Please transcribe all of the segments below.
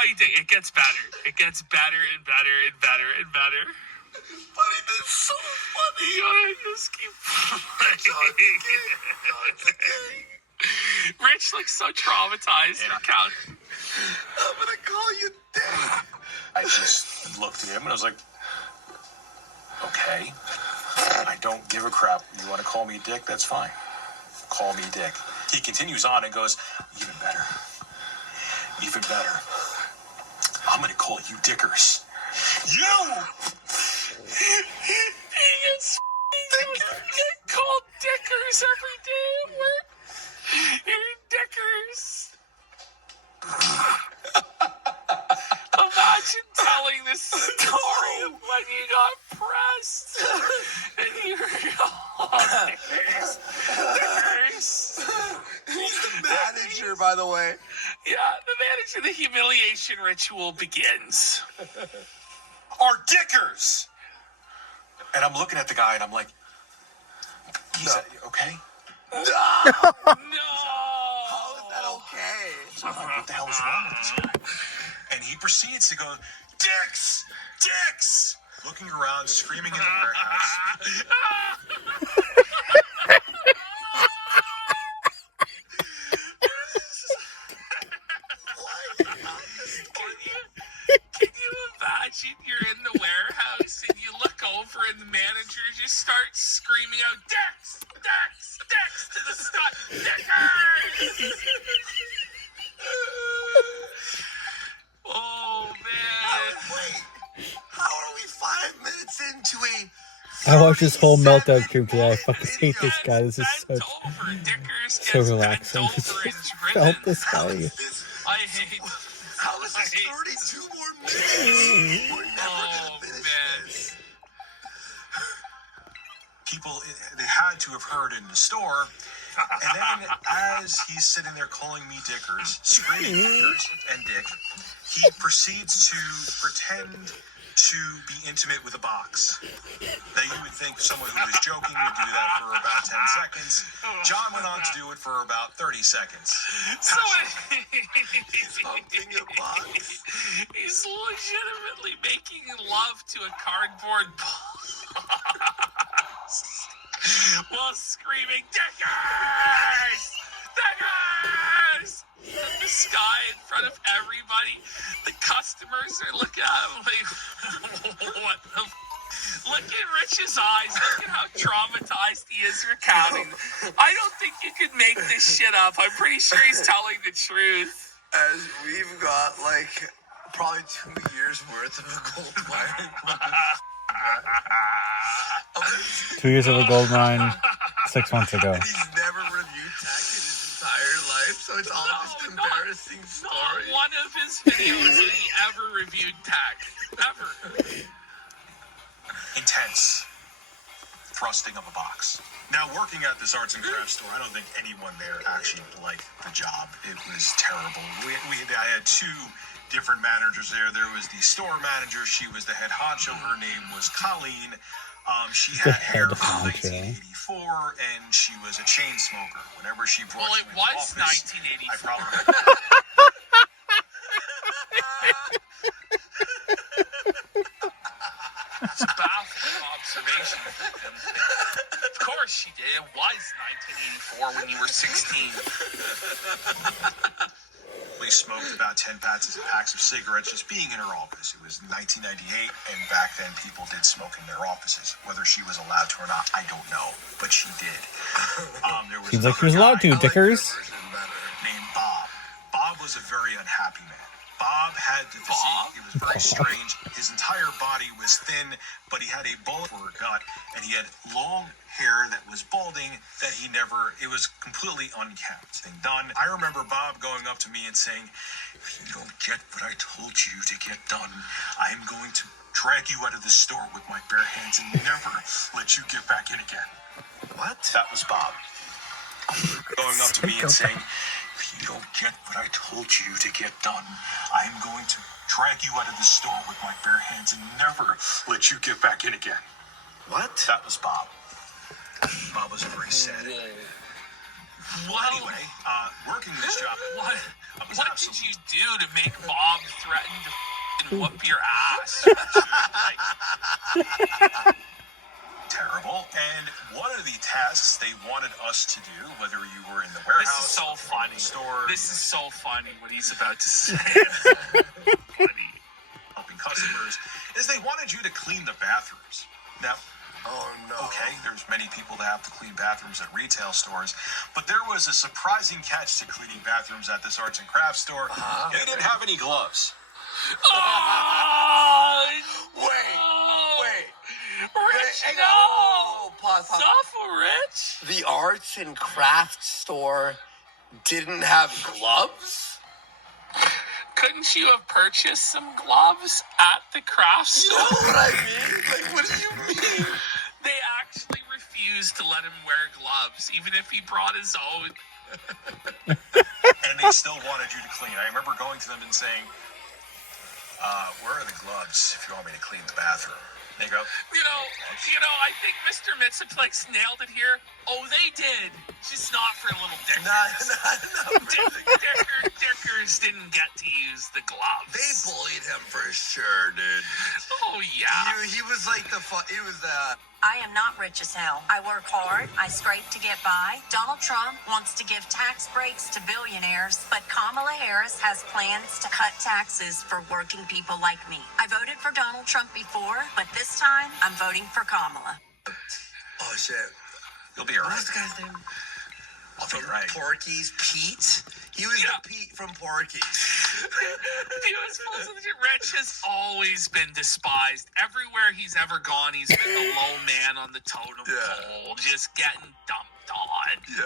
It gets better. It gets better and better and better and better. Buddy, that's so funny. I just keep playing. Rich looks so traumatized. I'm gonna call you Dick. I just looked at him and I was like, okay. I don't give a crap. You want to call me Dick? That's fine. Call me Dick. He continues on and goes, even better. Even better. I'm going to call you Dickers. You! He gets get called Dickers every day at work. You're Dickers. Imagine telling this story of when you got pressed and you were called Dickers. Dickers. He's the manager, by the way. Yeah, the manager, the humiliation ritual begins. Are Dickers! And I'm looking at the guy and I'm like, he's okay? No! No! How is that okay? So I'm like, what the hell is wrong with this guy? And he proceeds to go, Dicks! Dicks! Looking around, screaming in the warehouse. Can you imagine you're in the warehouse and you look over and the manager just starts screaming out, Dicks! Dicks! Dicks! To the sky! Dickers! Oh, man. Wait, how are we 5 minutes into a... I watched this whole meltdown stream today. I fucking hate this guy. This is Bent so over. Dickers so gets relaxing. bent Just over and felt driven. this value. I hate... How is this 32 more minutes? We're never gonna finish man. this. People, they had to have heard in the store. And then as he's sitting there calling me Dickers, screaming Dickers and Dick, he proceeds to pretend to be intimate with a box. Now you would think someone who was joking would do that for about 10 seconds. John went on to do it for about 30 seconds. So He's humping a box. he's legitimately making love to a cardboard box while screaming, Dickers! Dickers! In the sky in front of everybody. The customers are looking at him like, what the Look at Rich's eyes. Look at how traumatized he is recounting. I don't think you could make this shit up. I'm pretty sure he's telling the truth. As we've got, like, probably 2 years worth of a gold mine. 2 years of a gold mine, 6 months ago. And he's never reviewed tech in his entire life, so it's all just embarrassing stories. Not one of his videos that he ever reviewed tech. Ever. Intense thrusting of a box. Now, working at this arts and crafts store, I don't think anyone there actually liked the job. It was terrible. I had two different managers there. There was the store manager. She was the head honcho. Her name was Colleen. She had hair from 1984, and she was a chain smoker. Whenever she brought Well, you it in the was office, 1984. I probably... It's a baffling observation. Of course she did. It was 1984 when you were 16. We smoked about 10 packs of cigarettes just being in her office. It was 1998, and back then people did smoke in their offices. Whether she was allowed to or not, I don't know, but she did. There was Seems like she was allowed to, Dickers. named Bob. Bob was a very unhappy man. Bob had the physique. It was very strange. His entire body was thin, but he had a bulge for a gut, and he had long hair that was balding that he never, it was completely unkempt. Thing done. I remember Bob going up to me and saying, "If you don't get what I told you to get done, I am going to drag you out of the store with my bare hands and never let you get back in again." What? That was Bob. Going up to me and saying, "If you don't get what I told you to get done, I am going to drag you out of the store with my bare hands and never let you get back in again." What? That was Bob. Bob was very sad. Well, Anyway, working this job. what did you do to make Bob threaten and whoop your ass. Dude, like, Terrible. And one of the tasks they wanted us to do, whether you were in the this warehouse, is so funny. store, This is so funny what he's about to say. Funny. helping customers, is they wanted you to clean the bathrooms. Now, Oh no. okay, there's many people that have to clean bathrooms at retail stores, but there was a surprising catch to cleaning bathrooms at this arts and crafts store. They didn't have any gloves. Oh, Wait. Rich, Hang no! on. Pause. Awful Rich? The arts and crafts store didn't have gloves? Couldn't you have purchased some gloves at the craft You store? know what I mean? Like, what do you mean? They actually refused to let him wear gloves, even if he brought his own. And they still wanted you to clean. I remember going to them and saying, where are the gloves if you want me to clean the bathroom? They go, I think Mr. Mitsiplex nailed it here. Oh, they did. Just not for little Dickers. No. Dickers didn't get to use the gloves. They bullied him for sure, dude. Oh, yeah. He was like he was the... I am not rich as hell. I work hard. I scrape to get by. Donald Trump wants to give tax breaks to billionaires, but Kamala Harris has plans to cut taxes for working people like me. I voted for Donald Trump before, but this time I'm voting for Kamala. Oh, shit. you'll be all What right. was the guy's name? I'll be From all right. Porky's, Pete? He was Yeah. the Pete from Porky's. Rich has always been despised. Everywhere he's ever gone, he's been the low man on the totem pole, just getting dumped on. Yeah.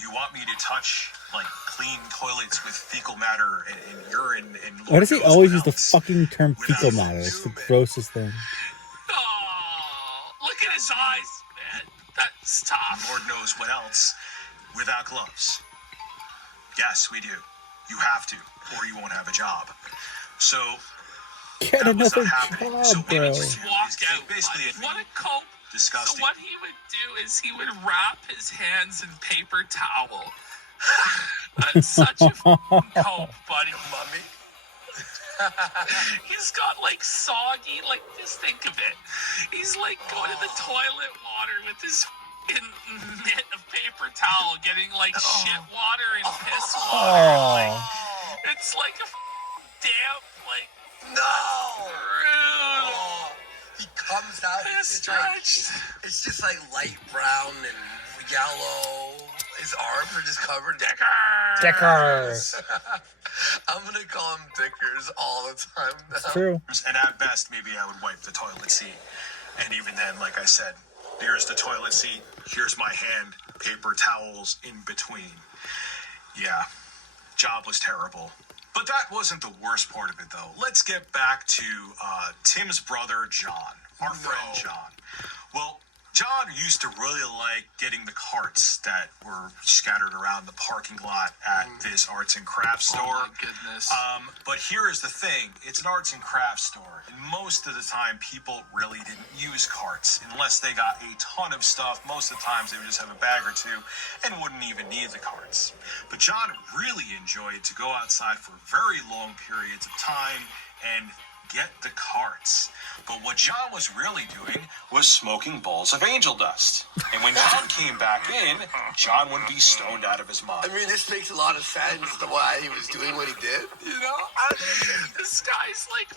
You want me to touch, like, clean toilets with fecal matter and urine and Why does he Lord knows always what use the else? fucking term Without fecal matter? It's the zooming. grossest thing. Oh, look at his eyes, man. That's tough. Lord knows what else without gloves. Yes, we do. You have to, or you won't have a job. So Get that was another not happening. job, So what bro. we would Just do walk is out. basically buddy. What a cope. disgusting. So what he would do is he would wrap his hands in paper towel. That's such a f***ing cope, buddy. Mummy? He's got like soggy, like just think of it. He's like going to the toilet water with his f***ing mitt of paper towel, getting like shit water and piss water. Like, it's like a damp, like No! brutal. Oh, he comes out. Piss It's stretched. just like light brown and yellow. His arms are just covered. Dickers. I'm gonna call him Dickers all the time now. It's true. And at best, maybe I would wipe the toilet seat. And even then, like I said, here's the toilet seat. Here's my hand. Paper towels in between. Yeah, job was terrible. But that wasn't the worst part of it, though. Let's get back to Tim's brother, John. Our friend, John. Well, John used to really like getting the carts that were scattered around the parking lot at this arts and crafts store. Oh my goodness. But here is the thing. It's an arts and crafts store. And most of the time, people really didn't use carts. Unless they got a ton of stuff, most of the times they would just have a bag or two and wouldn't even need the carts. But John really enjoyed to go outside for very long periods of time and get the carts. But what John was really doing was smoking balls of angel dust. And when John came back in, John would be stoned out of his mind. I mean, this makes a lot of sense to why he was doing what he did, you know? This guy's like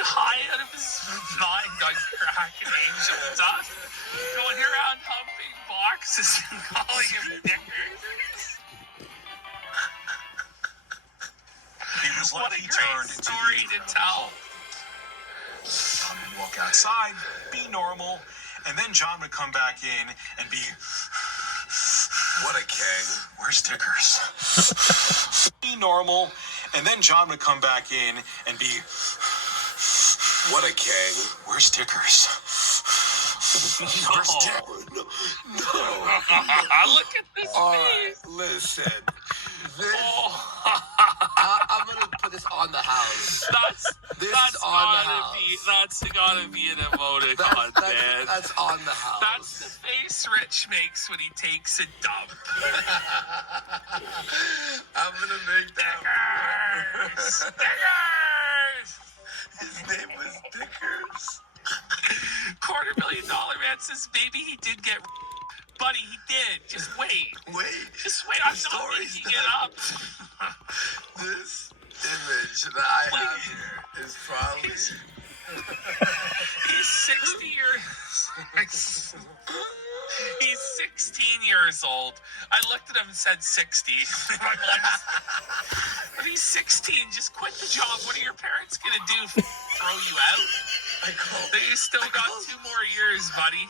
high out of his mind on crack and angel dust, going around humping boxes and calling him Dickers. He was What like a he great turned into story the to tell. John would walk outside, be normal, and then John would come back in and be, What a king. where's Dickers? Be normal, and then John would come back in and be, What a king. where's Dickers? Where's Dickers? No. Look at this All right, face. listen. This, Oh, I'm gonna put this on the house. This that's is on the gotta house. that's gotta be an emoticon, man. That's on the house. That's the face Rich makes when he takes a dump. I'm gonna make that. Dickers! Dickers! because maybe he did get... Buddy, he did. Just wait. Just wait. I'm not making it up. This image that I have here is probably... He's 60 years... He's 16 years old. I looked at him and said 60. But he's 16. Just quit the job. What are your parents going to do? Throw you out? You still got 2 more years, buddy.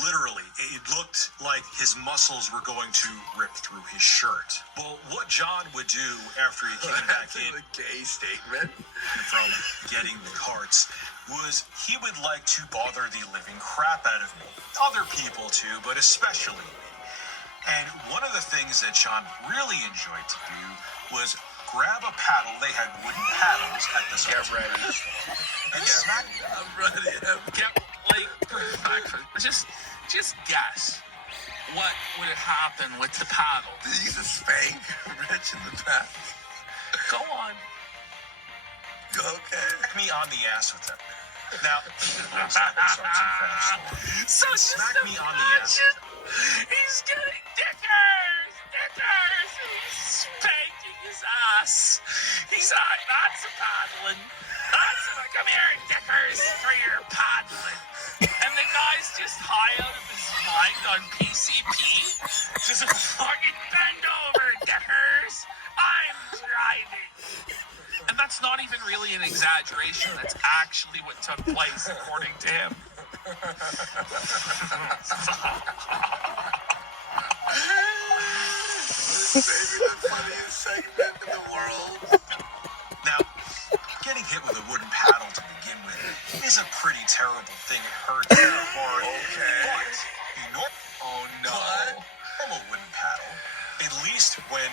Literally, it looked like his muscles were going to rip through his shirt. Well, what John would do after he came back in a gay statement from getting the carts was he would like to bother the living crap out of me. Other people too, but especially me. And one of the things that John really enjoyed to do was grab a paddle. They had wooden paddles at the Get ready. and smack. I'm ready. Just guess. What would happen with the paddle? Did you use a spank Rich in the past? Go on. Okay. Me on the ass with them. Now, So smack me on the ass. He's getting dickers. He's spanking his ass. He's on. That's a paddling. Come here, dickers, for your paddling. And the guy's just high out of his mind on PCP. Just fucking bend over, dickers. I'm driving. And that's not even really an exaggeration. That's actually what took place, according to him. Maybe the funniest segment in the world. Now, getting hit with a wooden paddle to begin with is a pretty terrible thing. It hurts very hard. Okay. But Oh no. from a wooden paddle, at least when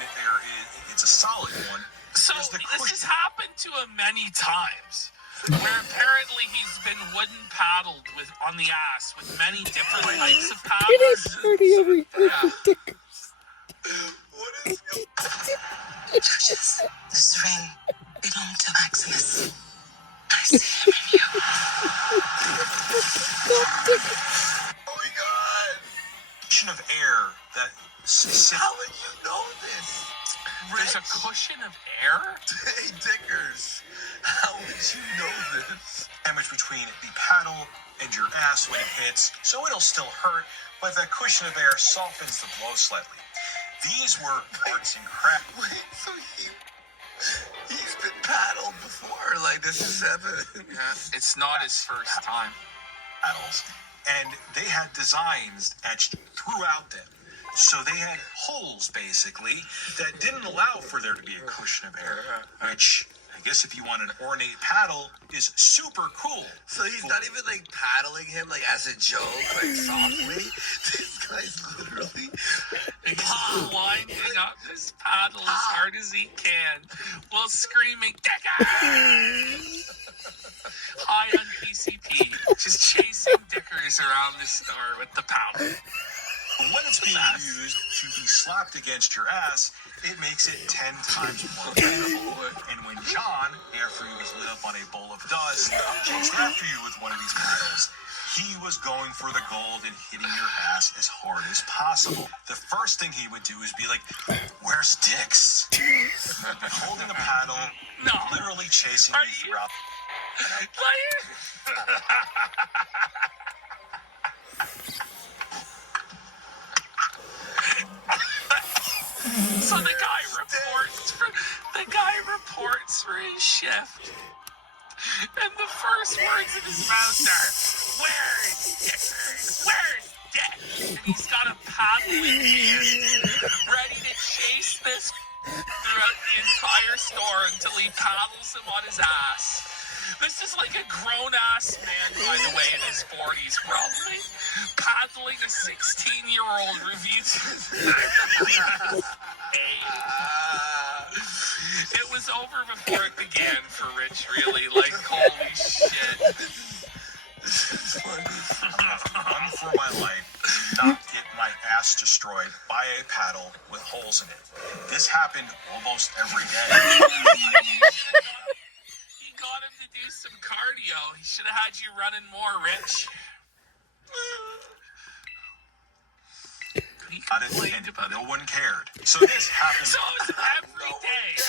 it's a solid one. So is the this has cushion. happened to him many times, where apparently he's been wooden paddled on the ass with many different types of paddles. It is pretty every dick. What is Judges, this ring belonged to Maximus. I see him in you. Oh my god! Cushion of air that sits. How would you know this? There's a cushion of air? Hey, Dickers. How would you know this? Damage between the paddle and your ass when it hits, so it'll still hurt, but that cushion of air softens the blow slightly. These were arts and crafts. Wait, so he's been paddled before? Like, this is evidence. Yeah, it's not his first time. Paddles, and they had designs etched throughout them. So they had holes, basically, that didn't allow for there to be a cushion of air, which I guess if you want an ornate paddle is super cool. So he's not even, like, paddling him, like, as a joke, like, softly? This guy's literally... He's winding up his paddle as hard as he can while screaming, "Dickers!" High on PCP, just chasing Dickers around the store with the paddle. When it's being used to be slapped against your ass, it makes it 10 times more painful. And when John, after he was lit up on a bowl of dust, chased after you with one of these paddles, he was going for the gold and hitting your ass as hard as possible. The first thing he would do is be like, "Where's Dix?" Holding a paddle, No. literally chasing Are you you- throughout. So the guy reports for his shift, and the first words in his mouth are, "Where's Dickers? Where's Dick?" And he's got a paddle in hand, ready to chase this throughout the entire store until he paddles him on his ass. This is like a grown-ass man, by the way, in his 40s, probably, paddling a 16-year-old reviews. It was over before it began for Rich, really. Like, holy shit. Run for my life, not get my ass destroyed by a paddle with holes in it. This happened almost every day. He got him to do some cardio. He should have had you running more, Rich. He Got it, complained and about no it. one cared. So this happened. So it's every day. It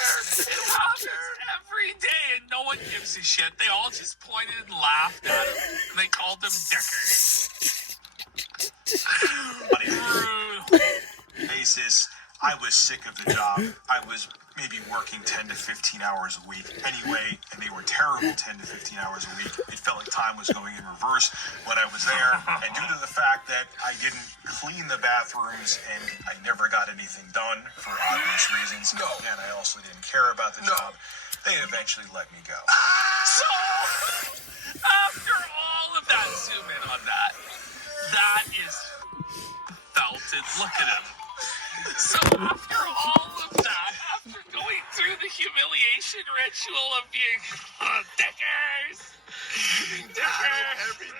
happens every day, and no one gives a shit. They all just pointed and laughed at him, and they called him Dickers. On a Brutal. basis, I was sick of the job. I was maybe working 10 to 15 hours a week anyway, and they were terrible 10 to 15 hours a week. It felt like time was going in reverse when I was there, and due to the fact that I didn't clean the bathrooms and I never got anything done for obvious reasons, and I also didn't care about the job, they eventually let me go. So, after all of that, zoom in on that. That is felted. Look at him. So after all of that, after going through the humiliation ritual of being Dickers, Every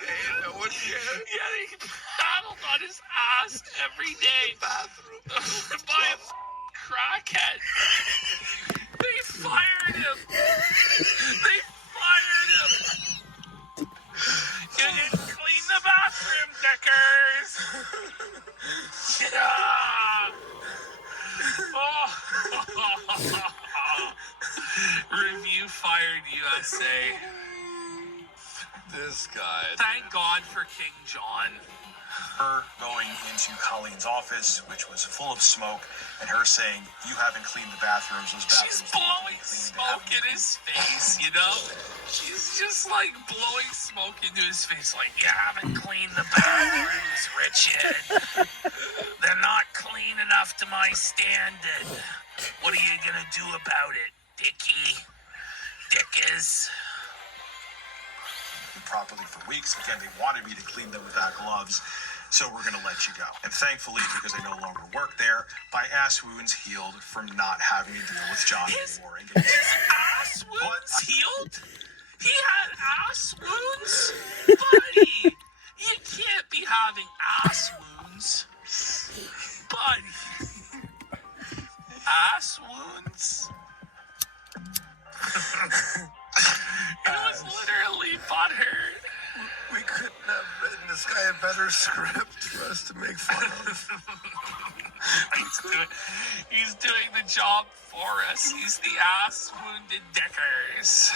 day, and no one cared. yeah, he paddled on his ass every day by a crackhead. They fired him. They fired him. You didn't clean the bathroom, Dickers. Yeah. Oh. Review fired USA. This guy. Thank God for King John. Her going into Colleen's office, which was full of smoke, and her saying, "You haven't cleaned the bathrooms. Those She's bathrooms need to be blowing cleaned." smoke in his face, you know? She's just like blowing smoke into his face, like, you haven't cleaned the bathrooms, Richard. They're not clean enough to my standard. What are you gonna do about it, Dickie? Dickers. Properly for weeks. Again, they wanted me to clean them without gloves, so we're going to let you go. And thankfully, because I no longer work there, my ass wounds healed from not having to deal with John anymore. And getting Ass wounds healed? He had ass wounds? Buddy, you can't be having ass wounds. Buddy. Ass wounds? It was literally butthurt. We couldn't have written this guy a better script for us to make fun of. He's doing the job for us. He's the ass wounded Dickers.